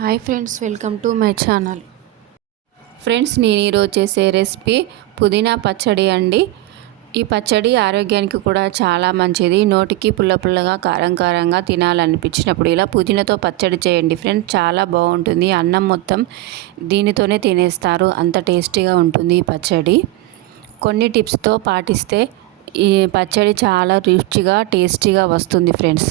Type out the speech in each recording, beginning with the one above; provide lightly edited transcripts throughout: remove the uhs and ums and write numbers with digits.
Hi friends, welcome to my channel. Friends, నేను ఈరోజు చేసే రెసిపీ పుదీనా పచ్చడి అండి. ఈ పచ్చడి ఆరోగ్యానికి కూడా చాలా మంచిది. నోటికి పుల్ల పుల్లగా కారం కారంగా తినాలనిపించినప్పుడు ఇలా పుదీనాతో పచ్చడి చేయండి ఫ్రెండ్స్, చాలా బాగుంటుంది. అన్నం మొత్తం దీనితోనే తినేస్తారు, అంత టేస్టీగా ఉంటుంది ఈ పచ్చడి. కొన్ని టిప్స్తో పాటిస్తే ఈ పచ్చడి చాలా రుచిగా టేస్టీగా వస్తుంది ఫ్రెండ్స్.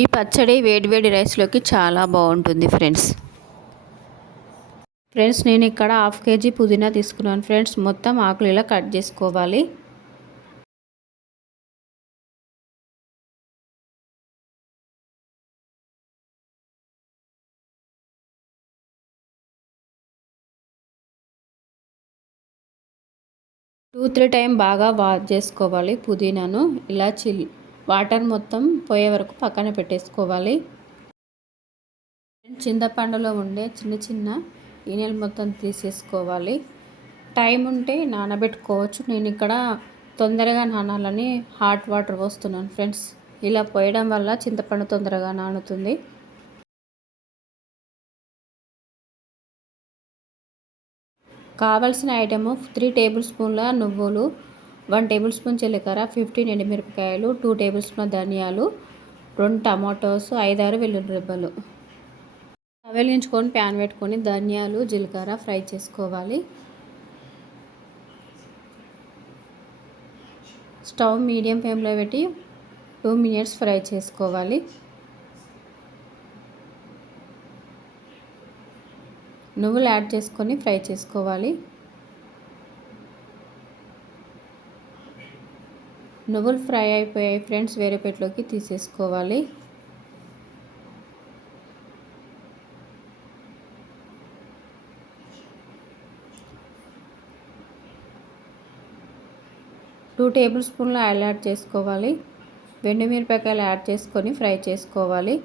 ఈ పచ్చడి వేడివేడి రైస్లోకి చాలా బాగుంటుంది ఫ్రెండ్స్. నేను ఇక్కడ 1/2 kg పుదీనా తీసుకున్నాను ఫ్రెండ్స్. మొత్తం ఆకులు ఇలా కట్ చేసుకోవాలి. టూ త్రీ టైం బాగా వాష్ చేసుకోవాలి. పుదీనాను ఇలా వాటర్ మొత్తం పోయే వరకు పక్కన పెట్టేసుకోవాలి. చింతపండులో ఉండే చిన్న చిన్న ఈనెలు మొత్తం తీసేసుకోవాలి. టైం ఉంటే నానబెట్టుకోవచ్చు. నేను ఇక్కడ తొందరగా నానాలని హాట్ వాటర్ పోస్తున్నాను ఫ్రెండ్స్. ఇలా పోయడం వల్ల చింతపండు తొందరగా నానుతుంది. కావాల్సిన ఐటము 3 టేబుల్ స్పూన్ల నువ్వులు, 1 టేబుల్ స్పూన్ జీలకర్ర, 15 ఎండుమిరపకాయలు, 2 టేబుల్ స్పూన్ ధనియాలు, 2 టమాటోస్, 5-6 వెల్లుల్లి రెబ్బలు. వెలిగించుకొని ప్యాన్ పెట్టుకొని ధనియాలు జీలకర్ర ఫ్రై చేసుకోవాలి. స్టవ్ మీడియం ఫ్లేమ్లో పెట్టి 2 మినిట్స్ ఫ్రై చేసుకోవాలి. నువ్వులు యాడ్ చేసుకొని ఫ్రై చేసుకోవాలి. నువ్వులు ఫ్రై అయిపోయాయి ఫ్రెండ్స్, వేరే ప్లేట్లోకి తీసేసుకోవాలి. టూ టేబుల్ స్పూన్ల ఆయిల్ యాడ్ చేసుకోవాలి. ఎండుమిరపకాయలు యాడ్ చేసుకొని ఫ్రై చేసుకోవాలి.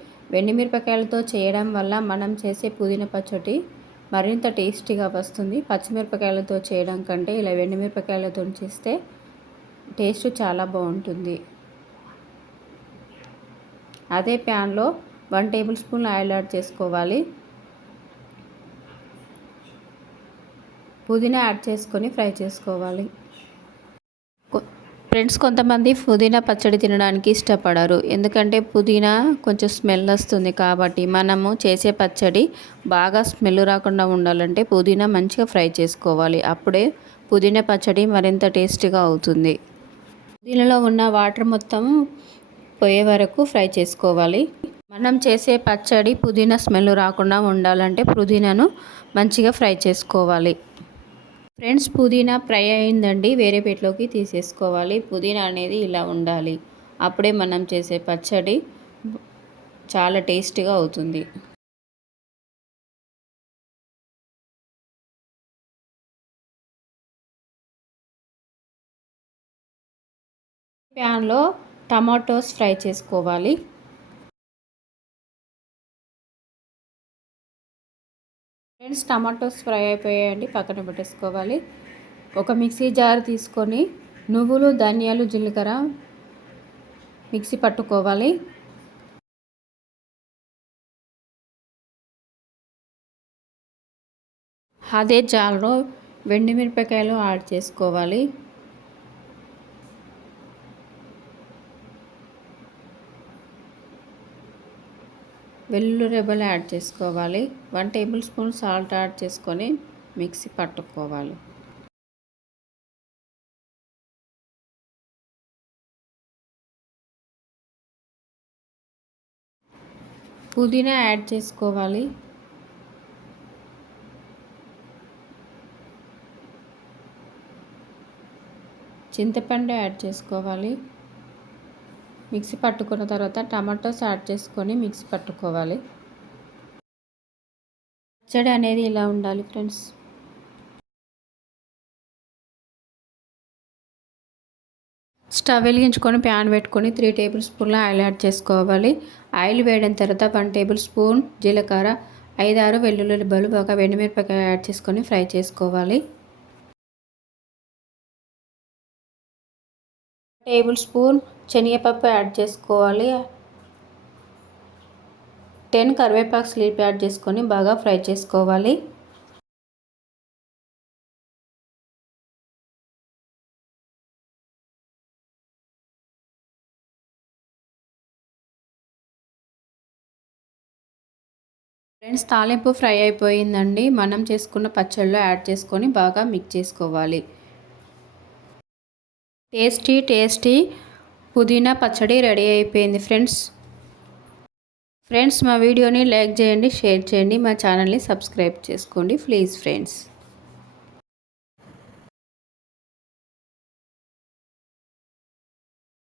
ఎండుమిరపకాయలతో చేయడం వల్ల మనం చేసే పుదీనా పచ్చడి మరింత టేస్టీగా వస్తుంది. పచ్చిమిరపకాయలతో చేయడం కంటే ఇలా ఎండుమిరపకాయలతో చేస్తే టేస్ట్ చాలా బాగుంటుంది. అదే ప్యాన్లో 1 టేబుల్ స్పూన్ ఆయిల్ యాడ్ చేసుకోవాలి. పుదీనా యాడ్ చేసుకొని ఫ్రై చేసుకోవాలి. ఫ్రెండ్స్, కొంతమంది పుదీనా పచ్చడి తినడానికి ఇష్టపడరు, ఎందుకంటే పుదీనా కొంచెం స్మెల్ వస్తుంది. కాబట్టి మనము చేసే పచ్చడి బాగా స్మెల్ రాకుండా ఉండాలంటే పుదీనా మంచిగా ఫ్రై చేసుకోవాలి. అప్పుడే పుదీనా పచ్చడి మరింత టేస్టీగా అవుతుంది. పుదీనాలో ఉన్న వాటర్ మొత్తం పోయే వరకు ఫ్రై చేసుకోవాలి. మనం చేసే పచ్చడి పుదీనా స్మెల్ రాకుండా ఉండాలంటే పుదీనాను మంచిగా ఫ్రై చేసుకోవాలి. ఫ్రెండ్స్, పుదీనా ఫ్రై అయిందండి, వేరే ప్లేట్లోకి తీసేసుకోవాలి. పుదీనా అనేది ఇలా ఉండాలి, అప్పుడే మనం చేసే పచ్చడి చాలా టేస్టీగా అవుతుంది. ప్యాన్లో టమాటోస్ ఫ్రై చేసుకోవాలి. ఫ్రెండ్స్, టమాటోస్ ఫ్రై అయిపోయాయండి, పక్కన పెట్టేసుకోవాలి. ఒక మిక్సీ జార్ తీసుకొని నువ్వులు, ధనియాలు, జీలకర్ర మిక్సీ పట్టుకోవాలి. అదే జార్లో ఎండుమిరపకాయలు యాడ్ చేసుకోవాలి. వెల్లుల్లి రెబ్బలు యాడ్ చేసుకోవాలి. 1 టేబుల్ స్పూన్ సాల్ట్ యాడ్ చేసుకొని మిక్సీ పట్టుకోవాలి. పుదీనా యాడ్ చేసుకోవాలి. చింతపండు యాడ్ చేసుకోవాలి. మిక్సీ పట్టుకున్న తర్వాత టమాటోస్ యాడ్ చేసుకొని మిక్సీ పట్టుకోవాలి. పచ్చడి అనేది ఇలా ఉండాలి ఫ్రెండ్స్. స్టవ్ వెలిగించుకొని ప్యాన్ పెట్టుకొని 3 టేబుల్ స్పూన్ల ఆయిల్ యాడ్ చేసుకోవాలి. ఆయిల్ వేడిన తర్వాత 1 టేబుల్ స్పూన్ జీలకర్ర, 5-6 వెల్లుల్లి రెబ్బలు, ఒక ఎండుమిరపకాయ యాడ్ చేసుకొని ఫ్రై చేసుకోవాలి. టేబుల్ స్పూన్ శనగపప్పు యాడ్ చేసుకోవాలి. 10 కరివేపాకు స్లీప్ యాడ్ చేసుకొని బాగా ఫ్రై చేసుకోవాలి. ఫ్రెండ్స్, తాలింపు ఫ్రై అయిపోయిందండి. మనం చేసుకున్న పచ్చళ్ళలో యాడ్ చేసుకొని బాగా మిక్స్ చేసుకోవాలి. టేస్టీ పుదీనా పచ్చడి రెడీ అయిపోయింది ఫ్రెండ్స్. మా వీడియోని లైక్ చేయండి, షేర్ చేయండి, మా ఛానల్ని సబ్స్క్రైబ్ చేసుకోండి ప్లీజ్ ఫ్రెండ్స్.